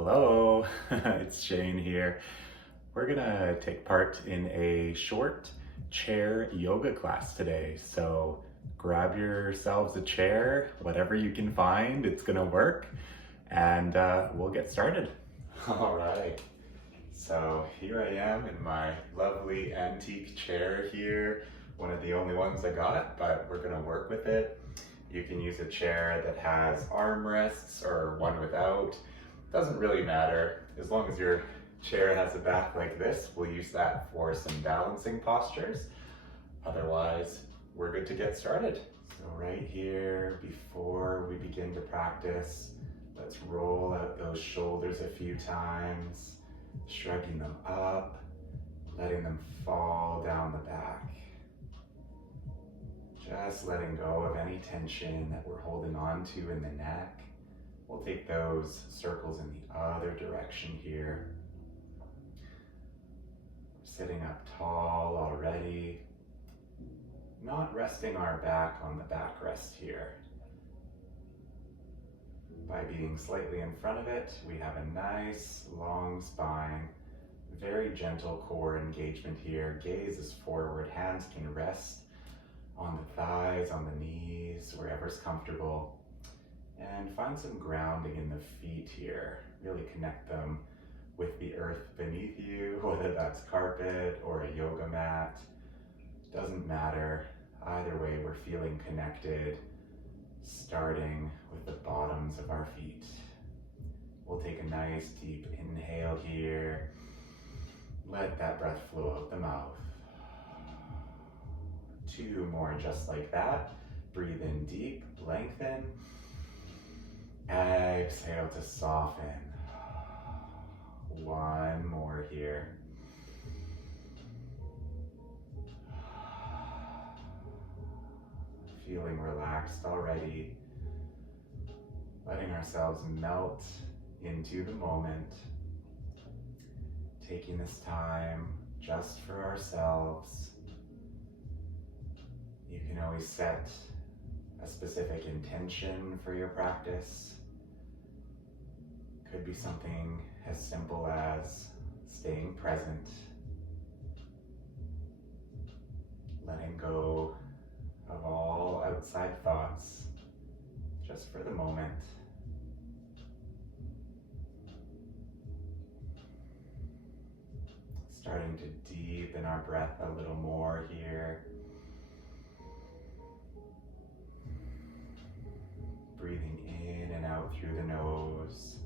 Hello, it's Shane here. We're gonna take part in a short chair yoga class today. So grab yourselves a chair, whatever you can find, it's gonna work, and we'll get started. All right, so here I am in my lovely antique chair here. One of the only ones I got, but we're gonna work with it. You can use a chair that has armrests or one without. Doesn't really matter, as long as your chair has a back like this, we'll use that for some balancing postures. Otherwise, we're good to get started. So right here, before we begin to practice, let's roll out those shoulders a few times, shrugging them up, letting them fall down the back. Just letting go of any tension that we're holding on to in the neck. We'll take those circles in the other direction here. Sitting up tall already. Not resting our back on the backrest here. By being slightly in front of it, we have a nice long spine. Very gentle core engagement here. Gaze is forward, hands can rest on the thighs, on the knees, wherever's comfortable. And find some grounding in the feet here. Really connect them with the earth beneath you, whether that's carpet or a yoga mat. Doesn't matter. Either way, we're feeling connected, starting with the bottoms of our feet. We'll take a nice deep inhale here. Let that breath flow out the mouth. 2 more just like that. Breathe in deep, lengthen. Exhale to soften. 1 more here. Feeling relaxed already. Letting ourselves melt into the moment. Taking this time just for ourselves. You can always set a specific intention for your practice. Could be something as simple as staying present, letting go of all outside thoughts just for the moment. Starting to deepen our breath a little more here. Breathing in and out through the nose.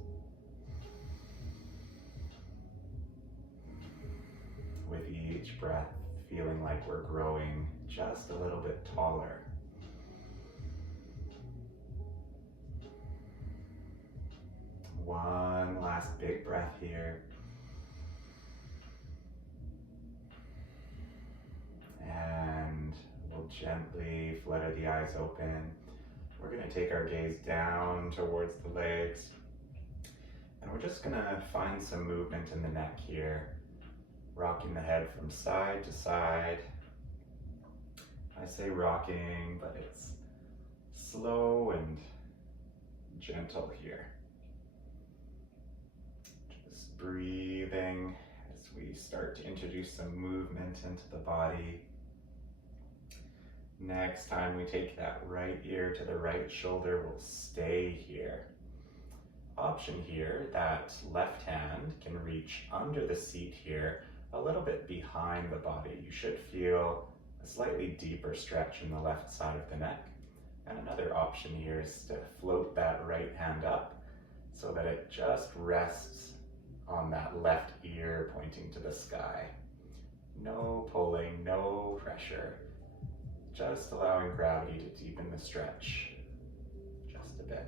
With each breath, feeling like we're growing just a little bit taller. One last big breath here. And we'll gently flutter the eyes open. We're going to take our gaze down towards the legs, and we're just going to find some movement in the neck here, rocking the head from side to side. I say rocking, but it's slow and gentle here. Just breathing as we start to introduce some movement into the body. Next time we take that right ear to the right shoulder, we'll stay here. Option here, that left hand can reach under the seat here, a little bit behind the body. You should feel a slightly deeper stretch in the left side of the neck. And another option here is to float that right hand up so that it just rests on that left ear pointing to the sky. No pulling, no pressure. Just allowing gravity to deepen the stretch just a bit.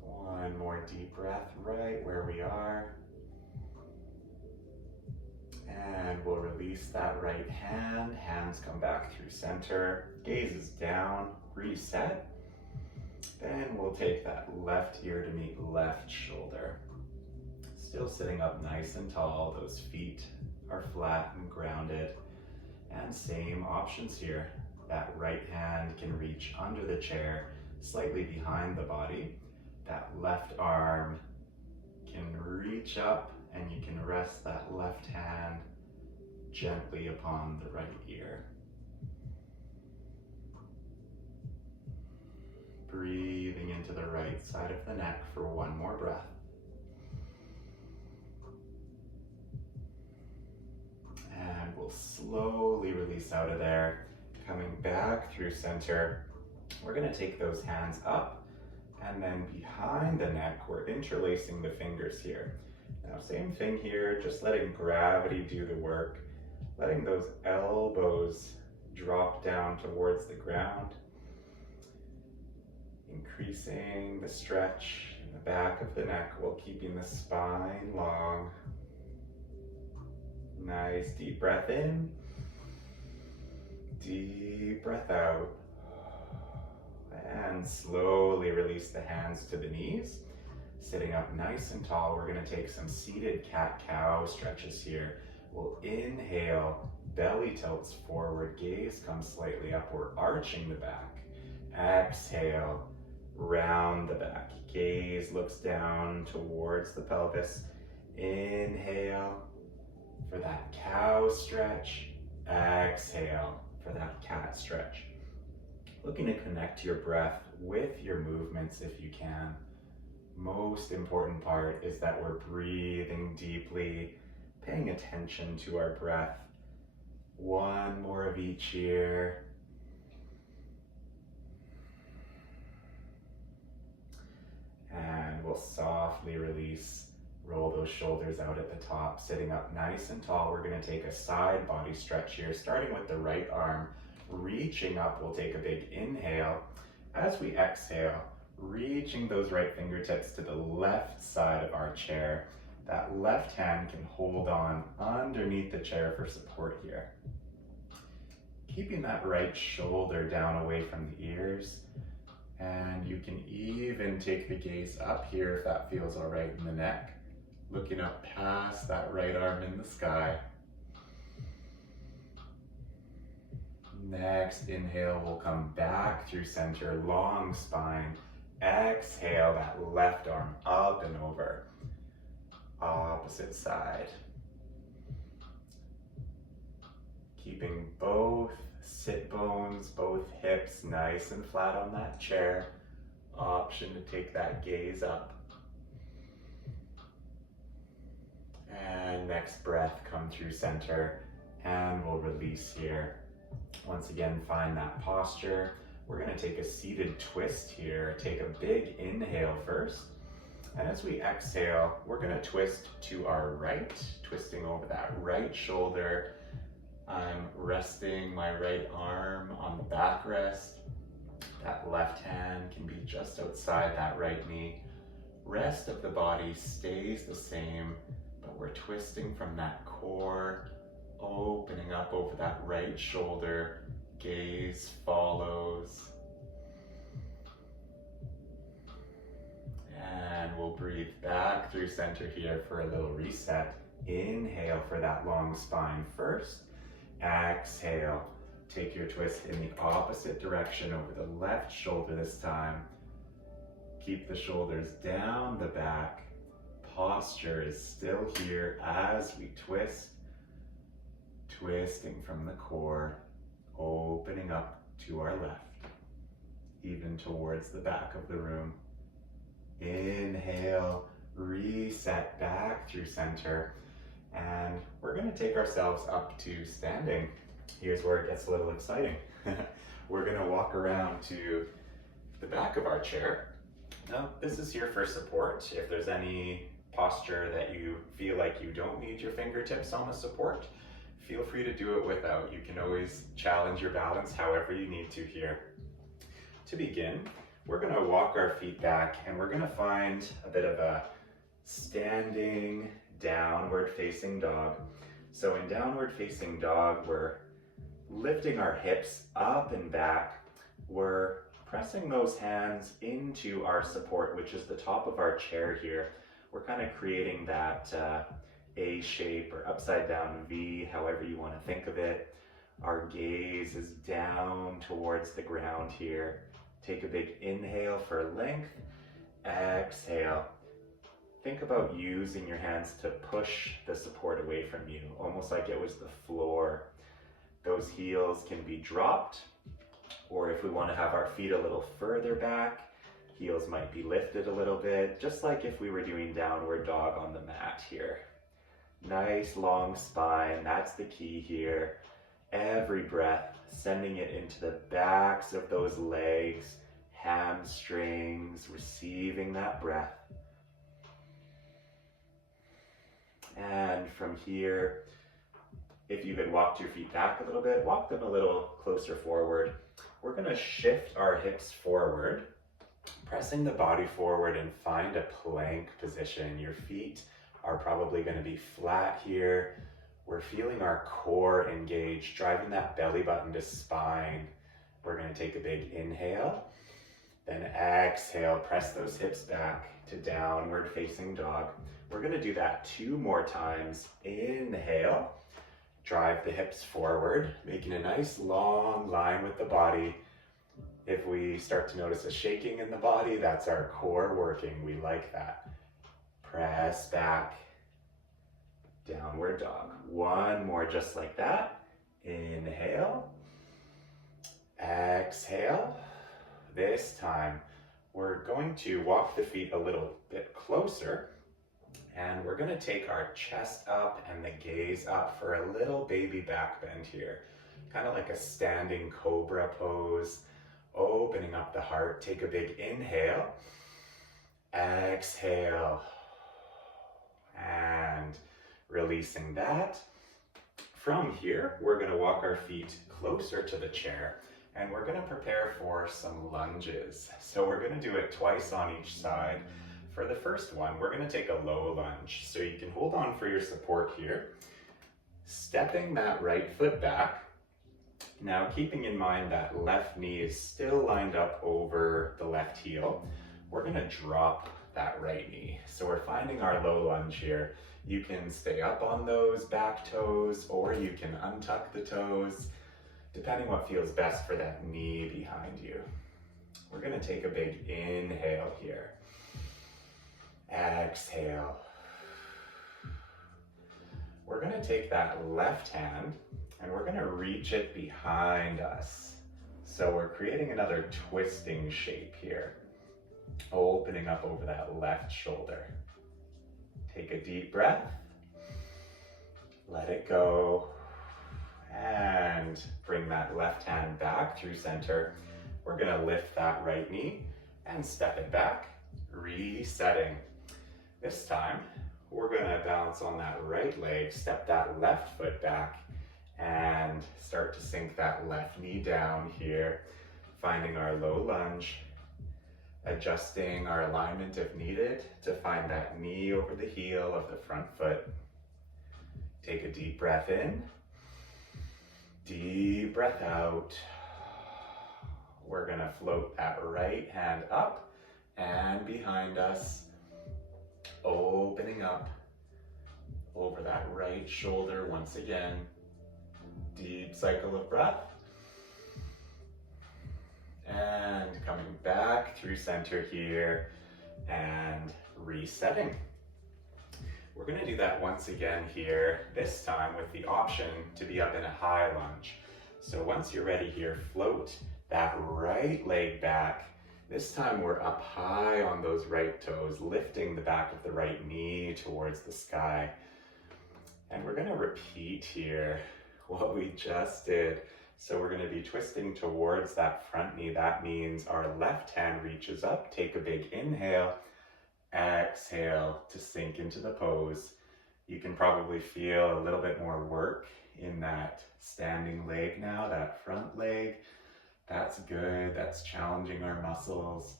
1 more deep breath right where we are. And we'll release that right hand. Hands come back through center. Gaze is down, reset. Then we'll take that left ear to meet left shoulder. Still sitting up nice and tall. Those feet are flat and grounded. And same options here. That right hand can reach under the chair, slightly behind the body. That left arm can reach up and you can rest that left hand gently upon the right ear. Breathing into the right side of the neck for one more breath. And we'll slowly release out of there, coming back through center. We're going to take those hands up, and then behind the neck, we're interlacing the fingers here. Now, same thing here, just letting gravity do the work, letting those elbows drop down towards the ground, increasing the stretch in the back of the neck while keeping the spine long. Nice deep breath in, deep breath out, and slowly release the hands to the knees. Sitting up nice and tall, we're going to take some seated cat-cow stretches here. We'll inhale, belly tilts forward, gaze comes slightly up, we're arching the back. Exhale, round the back, gaze looks down towards the pelvis. Inhale for that cow stretch, exhale for that cat stretch. Looking to connect your breath with your movements if you can. Most important part is that we're breathing deeply, paying attention to our breath. One more of each here. And we'll softly release. Roll those shoulders out at the top, sitting up nice and tall. We're going to take a side body stretch here, starting with the right arm. Reaching up, we'll take a big inhale. As we exhale, reaching those right fingertips to the left side of our chair. That left hand can hold on underneath the chair for support here. Keeping that right shoulder down away from the ears. And you can even take the gaze up here if that feels all right in the neck. Looking up past that right arm in the sky. Next inhale, we'll come back through center, long spine. Exhale, that left arm up and over. Opposite side. Keeping both sit bones, both hips nice and flat on that chair. Option to take that gaze up. And next breath, come through center, and we'll release here. Once again, find that posture. We're going to take a seated twist here. Take a big inhale first. And as we exhale, we're going to twist to our right, twisting over that right shoulder. I'm resting my right arm on the backrest. That left hand can be just outside that right knee. Rest of the body stays the same, but we're twisting from that core, opening up over that right shoulder. Gaze follows. And we'll breathe back through center here for a little reset. Inhale for that long spine first. Exhale. Take your twist in the opposite direction over the left shoulder this time. Keep the shoulders down the back. Posture is still here as we twist. Twisting from the core, opening up to our left, even towards the back of the room. Inhale, reset back through center, and we're going to take ourselves up to standing. Here's where it gets a little exciting. We're going to walk around to the back of our chair. Now, this is here for support. If there's any posture that you feel like you don't need your fingertips on the support, feel free to do it without. You can always challenge your balance however you need to here. To begin, we're going to walk our feet back and we're going to find a bit of a standing downward facing dog. So in downward facing dog, we're lifting our hips up and back. We're pressing those hands into our support, which is the top of our chair here. We're kind of creating that A shape or upside down V, however you want to think of it. Our gaze is down towards the ground here. Take a big inhale for length. Exhale. Think about using your hands to push the support away from you, almost like it was the floor. Those heels can be dropped, or if we want to have our feet a little further back, heels might be lifted a little bit, just like if we were doing downward dog on the mat here. Nice long spine, that's the key here. Every breath, sending it into the backs of those legs, hamstrings, receiving that breath. And from here, if you had walked your feet back a little bit, walk them a little closer forward. We're going to shift our hips forward, pressing the body forward, and find a plank position. Your feet are probably going to be flat here. We're feeling our core engaged, driving that belly button to spine. We're going to take a big inhale, then exhale, press those hips back to downward facing dog. We're going to do that 2 more times. Inhale, drive the hips forward, making a nice long line with the body. If we start to notice a shaking in the body, that's our core working. We like that. Press back, downward dog. 1 more just like that. Inhale, exhale. This time, we're going to walk the feet a little bit closer, and we're going to take our chest up and the gaze up for a little baby back bend here. Kind of like a standing cobra pose, opening up the heart. Take a big inhale, exhale, and releasing that. From here, we're going to walk our feet closer to the chair, and we're going to prepare for some lunges. So we're going to do it twice on each side. For the first one, we're going to take a low lunge. So you can hold on for your support here, stepping that right foot back. Now keeping in mind that left knee is still lined up over the left heel, we're going to drop that right knee. So we're finding our low lunge here. You can stay up on those back toes, or you can untuck the toes, depending what feels best for that knee behind you. We're going to take a big inhale here. Exhale. We're going to take that left hand and we're going to reach it behind us. So we're creating another twisting shape here, opening up over that left shoulder. Take a deep breath, let it go, and bring that left hand back through center. We're going to lift that right knee and step it back, resetting. This time, we're going to balance on that right leg, step that left foot back, and start to sink that left knee down here, finding our low lunge, adjusting our alignment if needed to find that knee over the heel of the front foot. Take a deep breath in, deep breath out. We're going to float that right hand up and behind us, opening up over that right shoulder once again. Deep cycle of breath. And coming back through center here and resetting. We're going to do that once again here, this time with the option to be up in a high lunge. So once you're ready here, float that right leg back. This time we're up high on those right toes, lifting the back of the right knee towards the sky. And we're going to repeat here what we just did. So we're going to be twisting towards that front knee. That means our left hand reaches up. Take a big inhale, exhale to sink into the pose. You can probably feel a little bit more work in that standing leg now, that front leg. That's good. That's challenging our muscles.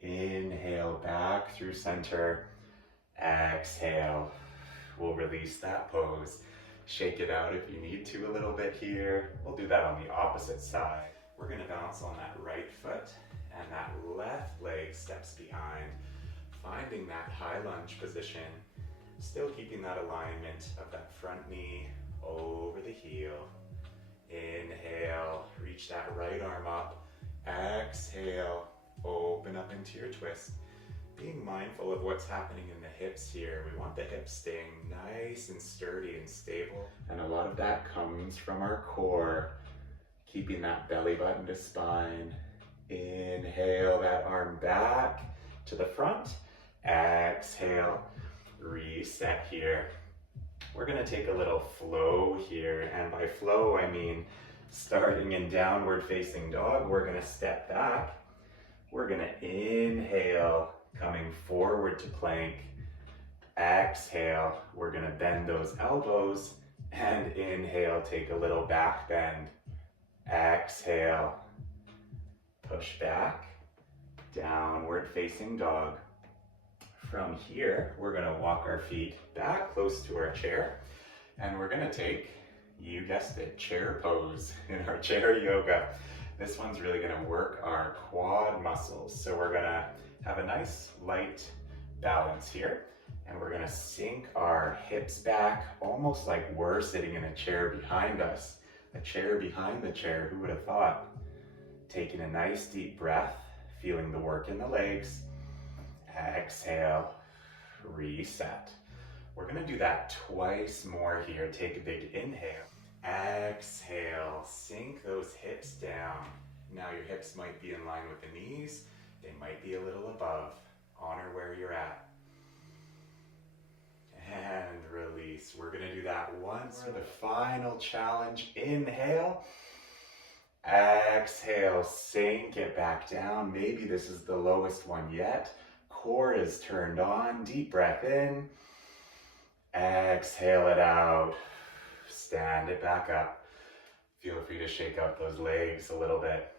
Inhale back through center. Exhale. We'll release that pose. Shake it out if you need to a little bit here. We'll do that on the opposite side. We're going to balance on that right foot and that left leg steps behind, finding that high lunge position, still keeping that alignment of that front knee over the heel. Inhale, reach that right arm up. Exhale, open up into your twist. Being mindful of what's happening in the hips here. We want the hips staying nice and sturdy and stable. And a lot of that comes from our core, keeping that belly button to spine. Inhale that arm back to the front. Exhale, reset here. We're gonna take a little flow here, and by flow I mean starting in downward facing dog. We're gonna step back. We're gonna inhale, coming forward to plank. Exhale, we're gonna bend those elbows, and inhale, take a little back bend. Exhale, push back, downward facing dog. From here, we're gonna walk our feet back close to our chair, and we're gonna take, you guessed it, chair pose in our chair yoga. This one's really gonna work our quad muscles. So we're gonna have a nice light balance here, and we're gonna sink our hips back, almost like we're sitting in a chair behind us. A chair behind the chair, who would have thought? Taking a nice deep breath, feeling the work in the legs. Exhale, reset. We're gonna do that twice more here. Take a big inhale. Exhale, sink those hips down. Now your hips might be in line with the knees. They might be a little above. Honor where you're at. And release. We're gonna do that once for the final challenge. Inhale. Exhale, sink it back down. Maybe this is the lowest one yet. Core is turned on. Deep breath in. Exhale it out. Stand it back up. Feel free to shake out those legs a little bit.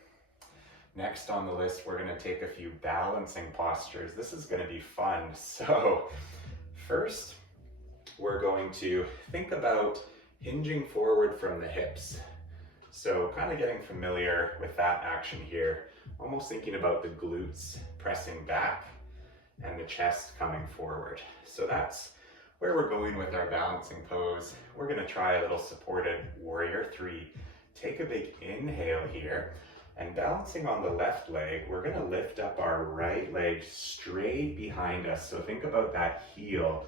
Next on the list, we're going to take a few balancing postures. This is going to be fun. So first, we're going to think about hinging forward from the hips. So kind of getting familiar with that action here. Almost thinking about the glutes pressing back and the chest coming forward. So that's where we're going with our balancing pose. We're gonna try a little supported warrior 3. Take a big inhale here, and balancing on the left leg, we're gonna lift up our right leg straight behind us. So think about that heel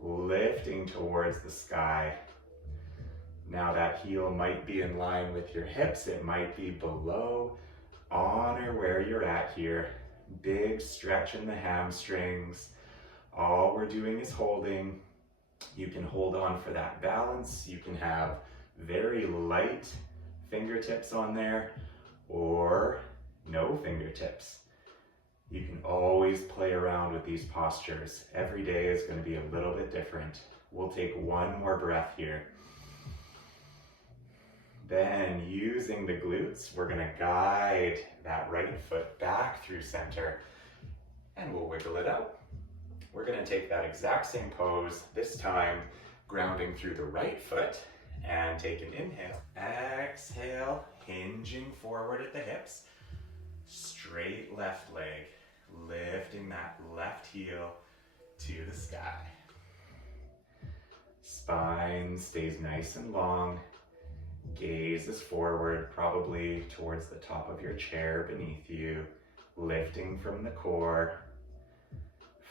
lifting towards the sky. Now that heel might be in line with your hips, it might be below. Honor where you're at here. Big stretch in the hamstrings. All we're doing is holding. You can hold on for that balance. You can have very light fingertips on there or no fingertips. You can always play around with these postures. Every day is going to be a little bit different. We'll take one more breath here. Then using the glutes, we're gonna guide that right foot back through center, and we'll wiggle it out. We're gonna take that exact same pose, this time grounding through the right foot, and take an inhale. Exhale, hinging forward at the hips. Straight left leg, lifting that left heel to the sky. Spine stays nice and long. Gaze is forward, probably towards the top of your chair beneath you, lifting from the core,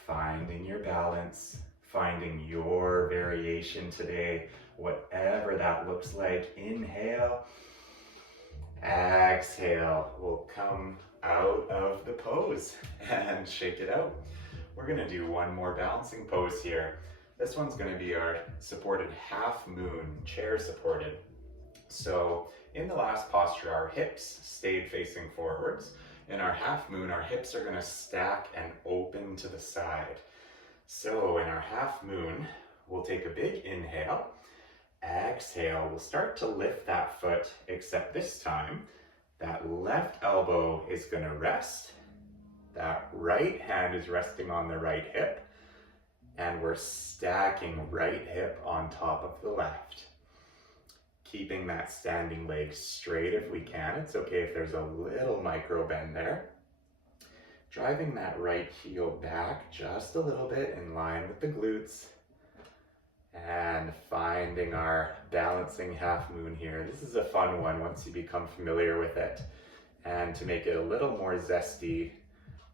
finding your balance, finding your variation today, whatever that looks like. Inhale, exhale. We'll come out of the pose and shake it out. We're gonna do one more balancing pose here. This one's gonna be our supported half moon, chair supported. So in the last posture, our hips stayed facing forwards. In our half moon, our hips are gonna stack and open to the side. So in our half moon, we'll take a big inhale. Exhale, we'll start to lift that foot, except this time, that left elbow is gonna rest. That right hand is resting on the right hip. And we're stacking right hip on top of the left. Keeping that standing leg straight if we can. It's okay if there's a little micro bend there. Driving that right heel back just a little bit in line with the glutes. And finding our balancing half moon here. This is a fun one once you become familiar with it. And to make it a little more zesty,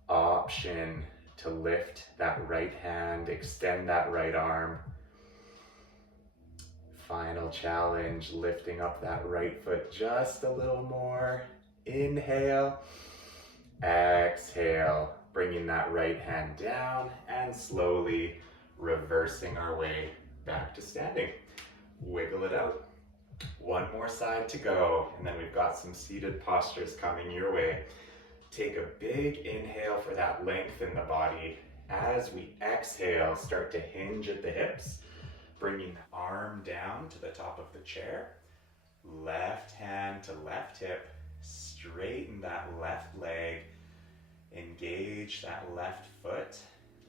option to lift that right hand, extend that right arm. Final challenge, lifting up that right foot just a little more. Inhale, exhale, bringing that right hand down and slowly reversing our way back to standing. Wiggle it out. One more side to go, and then we've got some seated postures coming your way. Take a big inhale for that length in the body. As we exhale, start to hinge at the hips, bringing the arm down to the top of the chair. Left hand to left hip, straighten that left leg, engage that left foot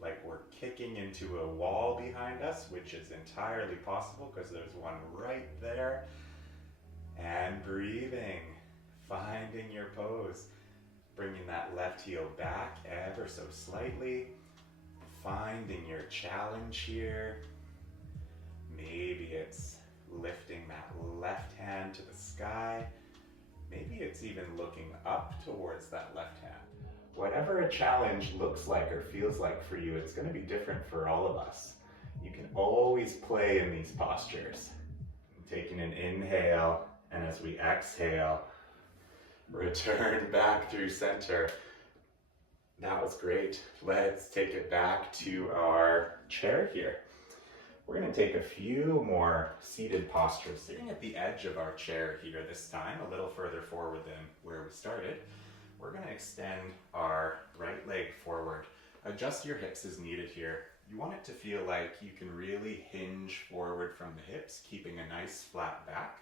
like we're kicking into a wall behind us, which is entirely possible because there's one right there. And breathing, finding your pose, bringing that left heel back ever so slightly, finding your challenge here. Maybe it's lifting that left hand to the sky. Maybe it's even looking up towards that left hand. Whatever a challenge looks like or feels like for you, it's going to be different for all of us. You can always play in these postures. Taking an inhale, and as we exhale, return back through center. That was great. Let's take it back to our chair here. We're going to take a few more seated postures, sitting at the edge of our chair here this time, a little further forward than where we started. We're going to extend our right leg forward. Adjust your hips as needed here. You want it to feel like you can really hinge forward from the hips, keeping a nice flat back.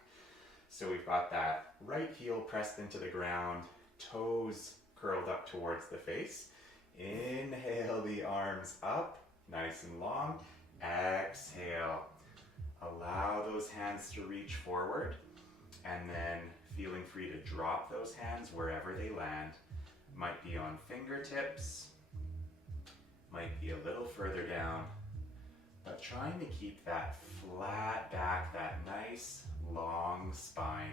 So we've got that right heel pressed into the ground, toes curled up towards the face. Inhale the arms up, nice and long. Exhale. Allow those hands to reach forward, and then feeling free to drop those hands wherever they land. Might be on fingertips, might be a little further down, but trying to keep that flat back, that nice long spine.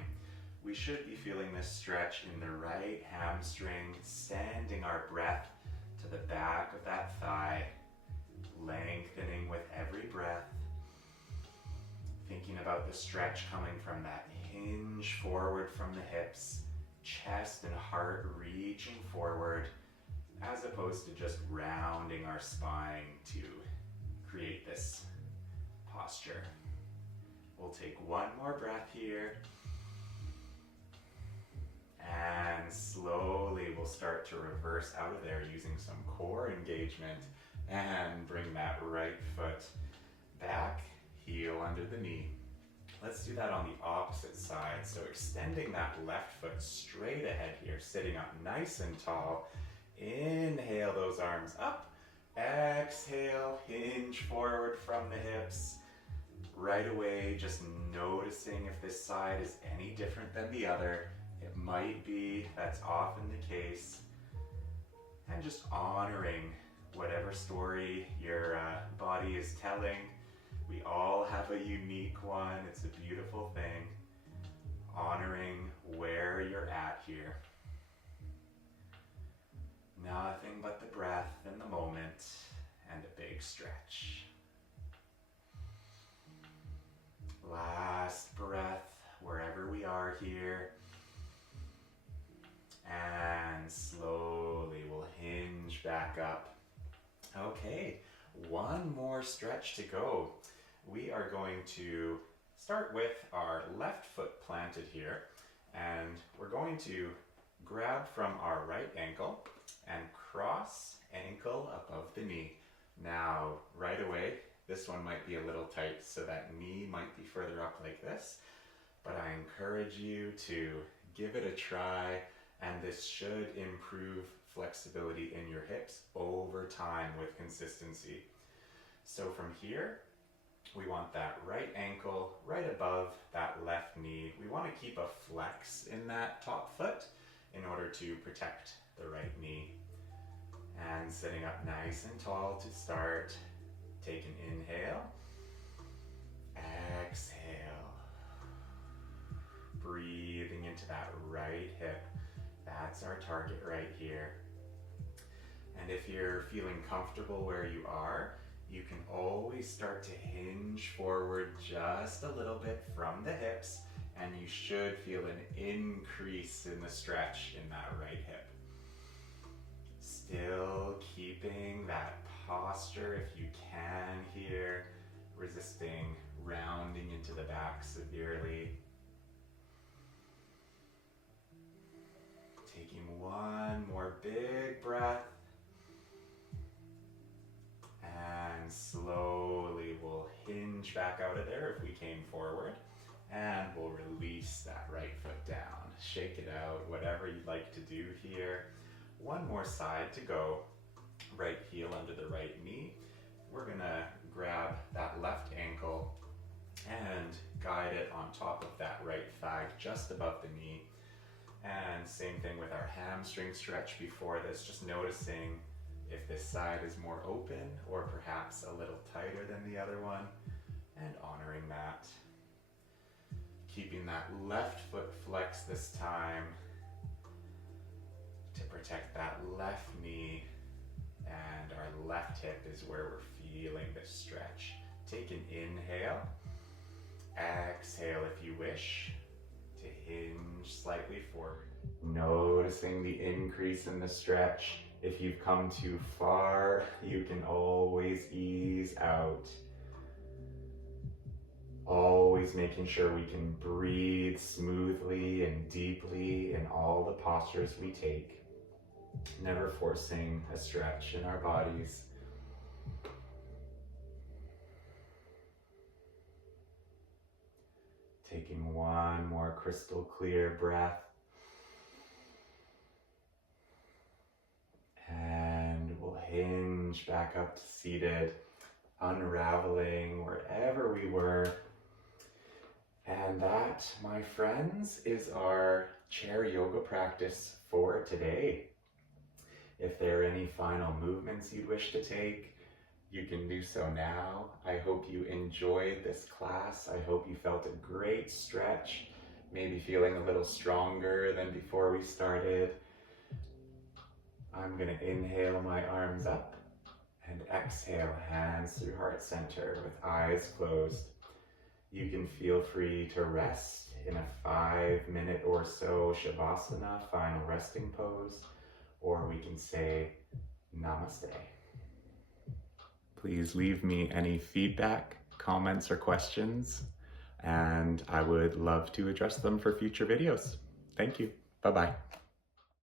We should be feeling this stretch in the right hamstring, sending our breath to the back of that thigh, lengthening with every breath. Thinking about the stretch coming from that hinge forward from the hips, chest and heart reaching forward, as opposed to just rounding our spine to create this posture. We'll take one more breath here. And slowly we'll start to reverse out of there using some core engagement and bring that right foot back, heel under the knee. Let's do that on the opposite side. So extending that left foot straight ahead here, sitting up nice and tall. Inhale those arms up. Exhale, hinge forward from the hips. Right away, just noticing if this side is any different than the other. It might be, that's often the case. And just honoring whatever story your body is telling. We all have a unique one. It's a beautiful thing. Honoring where you're at here. Nothing but the breath and the moment and a big stretch. Last breath wherever we are here. And slowly we'll hinge back up. Okay, one more stretch to go. We are going to start with our left foot planted here, and we're going to grab from our right ankle and cross ankle above the knee. Now, right away, this one might be a little tight, so that knee might be further up like this, but I encourage you to give it a try, and this should improve flexibility in your hips over time with consistency. So from here, we want that right ankle right above that left knee. We want to keep a flex in that top foot in order to protect the right knee. And sitting up nice and tall to start. Take an inhale. Exhale. Breathing into that right hip. That's our target right here. And if you're feeling comfortable where you are, you can always start to hinge forward just a little bit from the hips, and you should feel an increase in the stretch in that right hip. Still keeping that posture if you can here, resisting rounding into the back severely. Taking one more big breath. And slowly we'll hinge back out of there if we came forward. And we'll release that right foot down. Shake it out, whatever you'd like to do here. One more side to go. Right heel under the right knee. We're gonna grab that left ankle and guide it on top of that right thigh, just above the knee. And same thing with our hamstring stretch before this, just noticing if this side is more open or perhaps a little tighter than the other one, and honoring that. Keeping that left foot flexed this time to protect that left knee, and our left hip is where we're feeling this stretch. Take an inhale, exhale if you wish, to hinge slightly forward. Noticing the increase in the stretch. If you've come too far, you can always ease out. Always making sure we can breathe smoothly and deeply in all the postures we take. Never forcing a stretch in our bodies. Taking one more crystal clear breath. And we'll hinge back up to seated, unraveling wherever we were. And that, my friends, is our chair yoga practice for today. If there are any final movements you'd wish to take, you can do so now. I hope you enjoyed this class. I hope you felt a great stretch, maybe feeling a little stronger than before we started. I'm gonna inhale my arms up and exhale hands through heart center with eyes closed. You can feel free to rest in a 5-minute or so Shavasana, final resting pose, or we can say Namaste. Please leave me any feedback, comments, or questions, and I would love to address them for future videos. Thank you. Bye-bye.